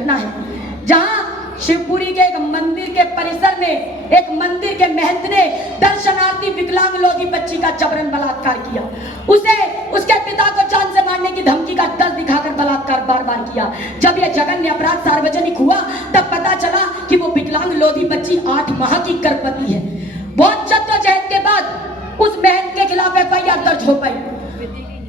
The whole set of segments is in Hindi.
घटना है जहां शिवपुरी के एक मंदिर के परिसर में एक मंदिर के महंत ने दर्शनार्थी विकलांग लोधी बच्ची का जबरन बलात्कार किया। उसे उसके पिता को जान से मारने की धमकी का डर दिखाकर बलात्कार बार बार किया। जब यह जघन्य अपराध सार्वजनिक हुआ तब पता चला कि वो विकलांग लोधी बच्ची 8 माह की गर्भवती है। बहुत जद्दोजहद के बाद उस महंत के खिलाफ एफआईआर दर्ज हो पाई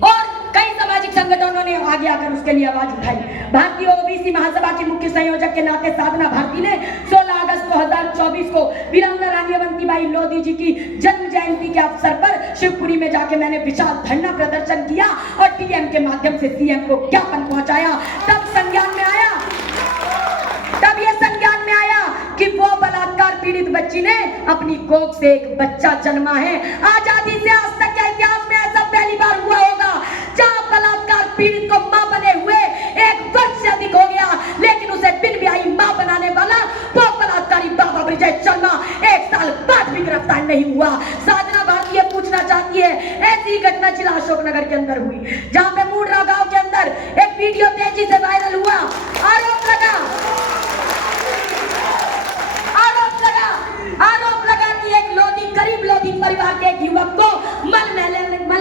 और कई सामाजिक संगठनों ने आगे आकर उसके लिए आवाज उठाई। भारतीय ओबीसी महासभा की मुख्य संयोजक के नाते साधना भारती ने 16 अगस्त 2024 को वीरांगना रानी अवंतीबाई लोधी जी की जन्म जयंती के अवसर पर शिवपुरी में जाके मैंने विशाल धरना प्रदर्शन किया और डीएम के माध्यम से सीएम को ज्ञापन पहुंचाया। तब ये संज्ञान में आया कि वो बलात्कार पीड़ित बच्ची ने अपनी कोख से एक बच्चा जन्मा है। आजादी से आज तक के इतिहास में ऐसा पहली बार हुआ होगा जहां बलात्कार पीड़ित को मां बने हुए 1 वर्ष से अधिक हो गया, लेकिन उसे बिन ब्याही मां बनाने वाला वो बलात्कारी बाबा ब्रिजेश शर्मा 1 साल बाद भी गिरफ्तार नहीं हुआ। साधना भारती ये पूछना चाहती है, ऐसी घटना जिला अशोकनगर के अंदर हुई जहां पे मूडरा गांव के अंदर एक वीडियो तेजी से वायरल हुआ। आरोप लगा कि एक गरीब लोधी परिवार के एक युवक को मल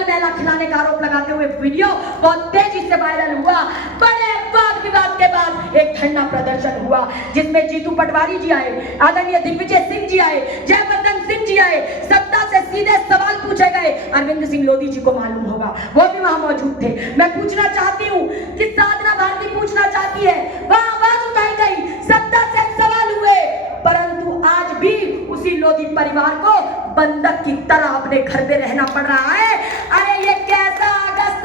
मैला खिलाने का आरोप लगाते हुए वीडियो बहुत तेजी से वायरल हुआ। बड़े वाद विवाद के बाद एक धरना प्रदर्शन हुआ जिसमें जीतू पटवारी जी आए, आदरणीय दिग्विजय सिंह जी आए, जयवर्धन सिंह जी आए। सत्ता से सीधे सवाल पूछे गए। अरविंद सिंह लोधी जी को मालूम होगा, वो भी वहां मौजूद थे। मैं पूछना चाहती हूँ कि साधना भारती पूछना चाहती है, वहां आवाज उठाई गई, सत्ता से सवाल हुए, परंतु आज भी उसी लोधी परिवार को बंधक की तरह अपने घर में रहना पड़ रहा है। अरे ये कैसा अगस्त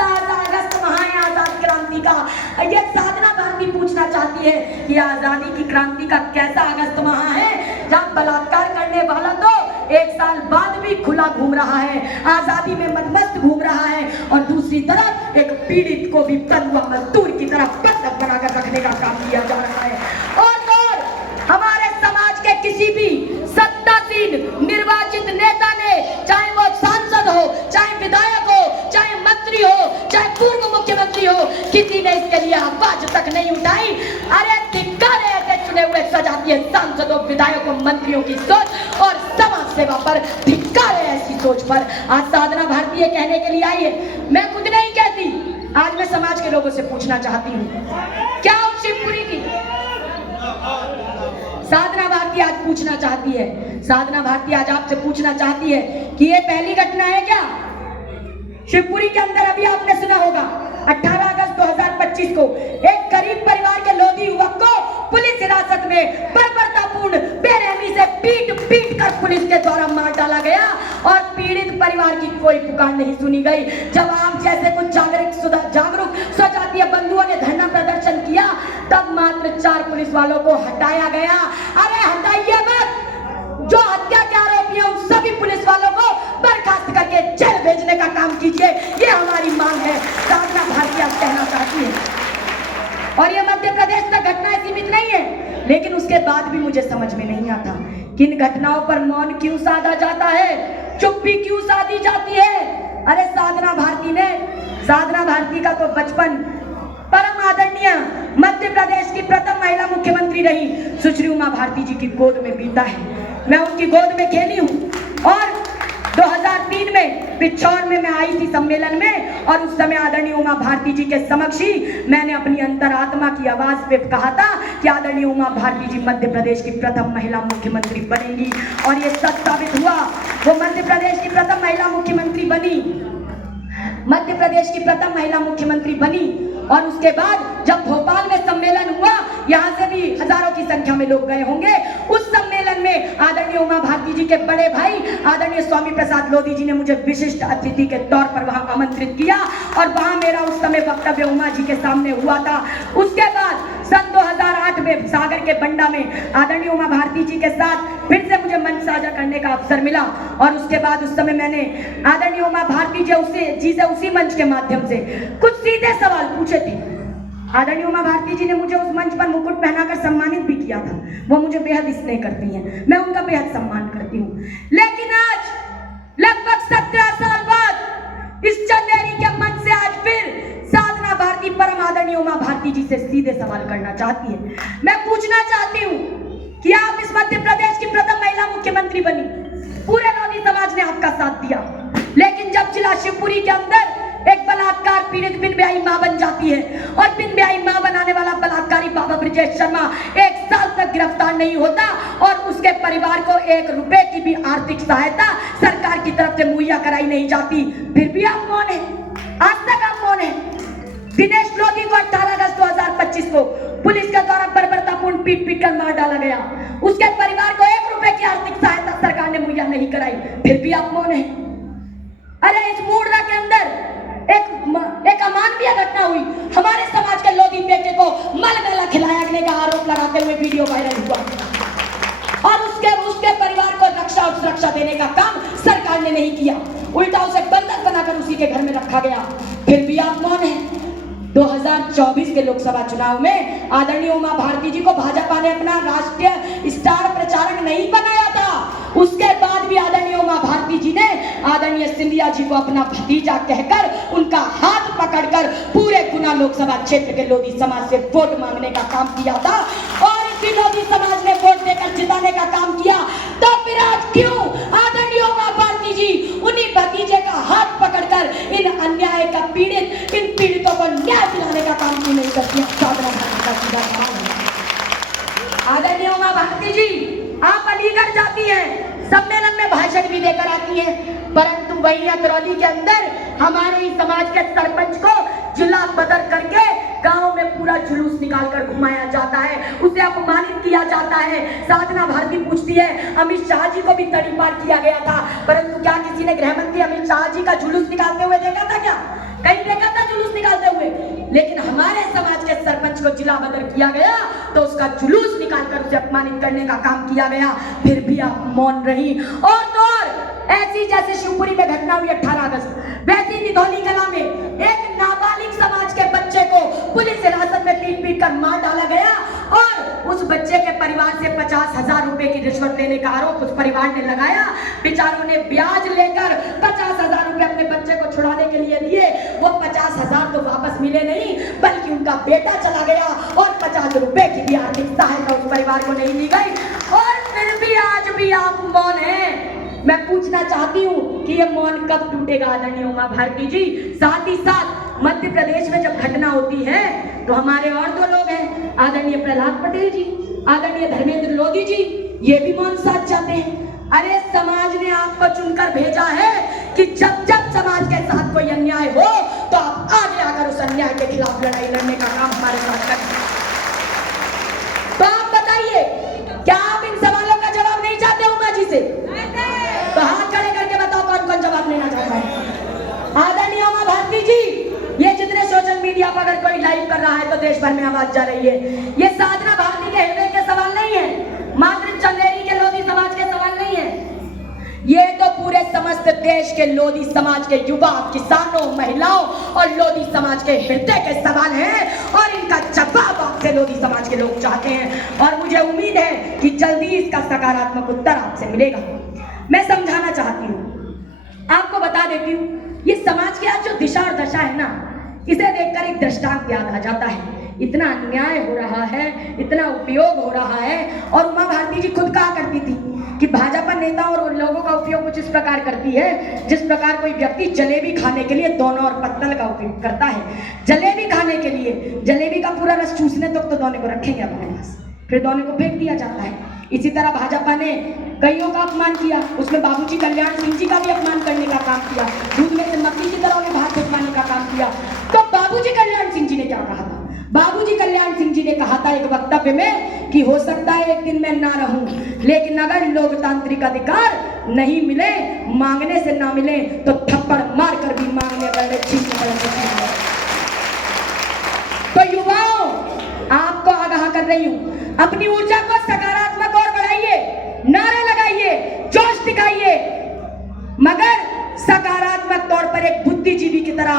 महा है आजाद क्रांति का? ये साधना भारती पूछना चाहती है कि आजादी की क्रांति का कैसा अगस्त महा है जहां बलात्कार करने वाला तो 1 साल बाद भी खुला घूम रहा है, आजादी में मदमस्त घूम रहा है, और दूसरी तरफ एक पीड़ित को भी तलवा मजदूर की तरह बंधक बनाकर रखने का काम किया जा रहा है। और हमारे समाज के किसी भी सत्तासीन निर्वाचित नेता ने, चाहे वो सांसद हो, चाहे विधायक हो, चाहे मंत्री हो, चाहे पूर्व मुख्यमंत्री हो, किसी ने इसके लिए आवाज तक नहीं उठाई। अरे धिक्कार है ऐसे चुने हुए सजातीय सांसदों, विधायकों, मंत्रियों की सोच और समाज सेवा पर, धिक्कार है ऐसी सोच पर। आज साधना भारती ये कहने के लिए आई है, मैं खुद नहीं कहती, आज मैं समाज के लोगों से पूछना चाहती हूँ, क्या शिवपुरी की साधना भारती आज पूछना चाहती है, साधना भारती आज आपसे पूछना चाहती है कि ये पहली घटना है क्या? शिवपुरी के अंदर अभी आपने सुना होगा 18 अगस्त 2025 को एक गरीब परिवार के लोधी युवक को पुलिस हिरासत में बर्बरतापूर्ण बेरहमी से पीट कर पुलिस के द्वारा मार डाला गया और पीड़ित परिवार की कोई पुकार नहीं सुनी गई। जब आप जैसे कुछ जागरूक स्वजातीय बंधुओं ने धरना प्रदर्शन किया तब मात्र 4 पुलिस वालों को हटाया गया। अरे हटाइए मत, जो हत्या के आरोपी हैं उन सभी पुलिस वालों को बर्खास्त करके जेल भेजने का काम कीजिए, ये हमारी मांग है। साधना भारती आज कहना चाहती है। और ये मध्य प्रदेश तक घटनाएं सीमित नहीं है, लेकिन उसके बाद भी मुझे समझ में नहीं आता किन घटनाओं पर मौन क्यों साधा जाता है, चुप्पी क्यों साधी जाती है। अरे साधना भारती का तो बचपन परम आदरणीय मध्य प्रदेश की प्रथम महिला मुख्यमंत्री रही सुश्री उमा भारती जी की गोद में बीता है। मैं उनकी गोद में खेली हूँ और 2003 में पिछौर में मैं आई थी सम्मेलन में, और उस समय आदरणीय उमा भारती जी के समक्ष ही मैंने अपनी अंतरात्मा की आवाज पे कहा था कि आदरणीय उमा भारती जी मध्य प्रदेश की प्रथम महिला मुख्यमंत्री बनेंगी, और ये सच साबित हुआ। वो मध्य प्रदेश की प्रथम महिला मुख्यमंत्री बनी, मध्य प्रदेश की प्रथम महिला मुख्यमंत्री बनी। और उसके बाद जब भोपाल में सम्मेलन हुआ, यहाँ से भी हजारों की संख्या में लोग गए होंगे, उस सम्मेलन में आदरणीय उमा भारती जी के बड़े भाई आदरणीय स्वामी प्रसाद लोधी जी ने मुझे विशिष्ट अतिथि के तौर पर वहां आमंत्रित किया, और वहां मेरा उस समय वक्तव्य उमा जी के सामने हुआ था। उसके बाद सन 2008 में सागर के बंडा में आदरणीय उमा भारती जी के साथ फिर से मुझे मंच साझा करने का अवसर मिला, और उसके बाद उस समय मैंने आदरणीय उमा भारती जी से उसी मंच के माध्यम से कुछ सीधे सवाल पूछे थे। आदरणीय उमा भारती जी ने मुझे उस मंच पर मुकुट पहनाकर सम्मानित भी किया था। वो मुझे बेहद स्नेह करती हैं, मैं उनका बेहद सम्मान करती हूँ। लेकिन आज लगभग 17 साल बाद इस चंदेरी के मंच से आज फिर साधना भारती परम आदरणीय आदरणीय उमा भारती जी से सीधे सवाल करना चाहती है। मैं पूछना चाहती हूँ कि आप इस मध्य प्रदेश की प्रथम महिला मुख्यमंत्री बनी, पूरे लोधी समाज ने आपका साथ दिया, लेकिन जब जिला शिवपुरी के अंदर एक बलात्कार पीड़ित बिन ब्याही मां बन जाती है और बिन ब्याही मां बनाने वाला बलात्कारी बाबा ब्रजेश शर्मा 1 साल तक गिरफ्तार नहीं होता और उसके परिवार को 1 रुपए की भी आर्थिक सहायता सरकार की तरफ से मुहैया कराई नहीं जाती, फिर भी आप मौन है। आज तक आप मौन है। दिनेश लोधी को 18 अगस्त 2025 को पुलिस के द्वारा बर्बरतापूर्ण पीट कर मार डाला गया। उसके परिवार को 1 रुपए की आर्थिक सहायता सरकार ने मुहैया नहीं कराई, फिर भी आप मौन है। अरे इस मूडरा के अंदर एक अमानवीय घटना हुई। हमारे समाज के लोधी बेटे को मल मेला खिलाने का आरोप लगाते हुए वीडियो वायरल हुआ और उसके परिवार को रक्षा और सुरक्षा देने का काम सरकार ने नहीं किया, उल्टा उसे बंधक बनाकर उसी के घर में रखा गया, फिर भी आप मौन है। 2024 के लोकसभा चुनाव में आदरणीय उमा भारती जी को भाजपा ने अपना राष्ट्रीय स्टार प्रचारक नहीं बनाया था। उसके बाद भी आदरणीय उमा भारती जी ने आदरणीय सिंधिया जी को अपना भतीजा कहकर उनका हाथ पकड़कर पूरे गुना लोकसभा क्षेत्र के लोधी समाज से वोट मांगने का काम किया था और इसी लोधी समाज ने वोट देकर जिताने का काम किया। तो फिर आज क्यों आदरणीय उमा भारती जी उन्हीं भतीजे का हाथ पकड़कर इन अन्याय का इन पीड़ितों को न्याय दिलाने का काम क्यों नहीं करती? आदरणीय उमा भारती जी, आप अलीगढ़ जाती हैं, सम्मेलन में भाषण भी देकर आती हैं, परंतु वही अतरौली के अंदर हमारे ही समाज के सरपंच को जिला बदल करके गांव में पूरा जुलूस निकालकर घुमाया जाता है, उसे अपमानित किया जाता है। साधना भारती पूछती है, अमित शाह जी को भी तड़ीपार किया गया था, परंतु क्या किसी ने गृह मंत्री अमित शाह जी का जुलूस निकालते हुए देखा था? क्या कहीं देखा था जुलूस निकालते हुए? लेकिन हमारे समाज के सरपंच को जिला बदल किया गया तो उसका जुलूस निकालकर उसे अपमानित करने का काम किया गया, फिर भी आप मौन रही। और तो और ऐसी जैसे शिवपुरी में घटना हुई 18 अगस्त, वैसी निधौली कला में एक नाबालिग समाज के बच्चे को पुलिस हिरासत में पीट कर मार डाला गया और उस बच्चे के परिवार से 50,000 रुपए की रिश्वत लेने का आरोप उस परिवार ने लगाया। बेचारों ने ब्याज लेकर 50,000 रुपए अपने बच्चे को छुड़ाने के लिए दिए, वो 50,000 तो वापस मिले नहीं बल्कि उनका बेटा चला गया और 50 रुपए की भी आर्थिक सहायता उस परिवार को नहीं दी गई और फिर भी आज भी आप मौन हैं। मैं पूछना चाहती हूँ कि ये मौन कब टूटेगा आदरणीय उमा भारती जी? साथ ही साथ मध्य प्रदेश में जब घटना होती है तो हमारे और 2 लोग हैं, आदरणीय प्रहलाद पटेल जी, आदरणीय धर्मेंद्र लोधी जी, ये भी मौन साथ जाते हैं। अरे समाज ने आपको चुनकर भेजा है कि जब जब समाज के साथ कोई अन्याय हो तो आप आगे आकर उस अन्याय के खिलाफ लड़ाई लड़ने का काम हमारे साथ करें। तो आप बताइए, क्या आप इन सवालों का जवाब नहीं चाहते उमा जी से? तो हाथ खड़े करके बताओ कौन कौन जवाब लेना चाहता है? आदरणीय उमा भारती जी, ये जितने सोशल मीडिया पर अगर कोई लाइव कर रहा है तो देश भर में आवाज जा रही है। ये साधना भारती के हृदय के सवाल नहीं है, मात्र चंदेरी के लोधी समाज के सवाल नहीं है, ये तो पूरे समस्त देश के लोधी समाज के युवा, किसानों, महिलाओं और लोधी समाज के हृदय के सवाल हैं और इनका जवाब आपसे लोधी समाज के लोग चाहते हैं और मुझे उम्मीद है कि जल्दी इसका सकारात्मक उत्तर आपसे मिलेगा। मैं समझाना चाहती हूँ, आपको बता देती हूँ, ये समाज की आज जो दिशा और दशा है ना, इसे देखकर एक दृष्टांत याद आ जाता है। इतना अन्याय हो रहा है, इतना उपयोग हो रहा है और उमा भारती जी खुद कहा करती थी कि भाजपा नेताओं और लोगों का उपयोग कुछ इस प्रकार करती है जिस प्रकार कोई व्यक्ति जलेबी खाने के लिए दोनों और पत्तल का उपयोग करता है। जलेबी खाने के लिए जलेबी का पूरा रस चूसने तक तो दोने को रखेंगे अपने पास, फिर दोने को फेंक दिया जाता है। इसी तरह भाजपा ने कईयों का अपमान किया, उसमें बाबूजी कल्याण सिंह जी का भी अपमान करने का काम किया, दूध में से मक्खी की तरह उन्हें बाहर फेंकवाने का काम किया। तो बाबूजी कल्याण सिंह जी ने क्या कहा था? बाबूजी कल्याण सिंह जी ने कहा था एक वक्तव्य में कि हो सकता है एक दिन मैं ना रहूं, लेकिन अगर लोकतांत्रिक अधिकार नहीं मिले, मांगने से ना मिले तो थप्पड़ मार कर भी मांगने वाले तो युवाओं, आपको आगाह कर रही हूं, अपनी ऊर्जा को सकारात्मक और बढ़ाइए, नारे लगाइए, जोश दिखाइए, मगर सकारात्मक तौर पर एक बुद्धिजीवी की तरह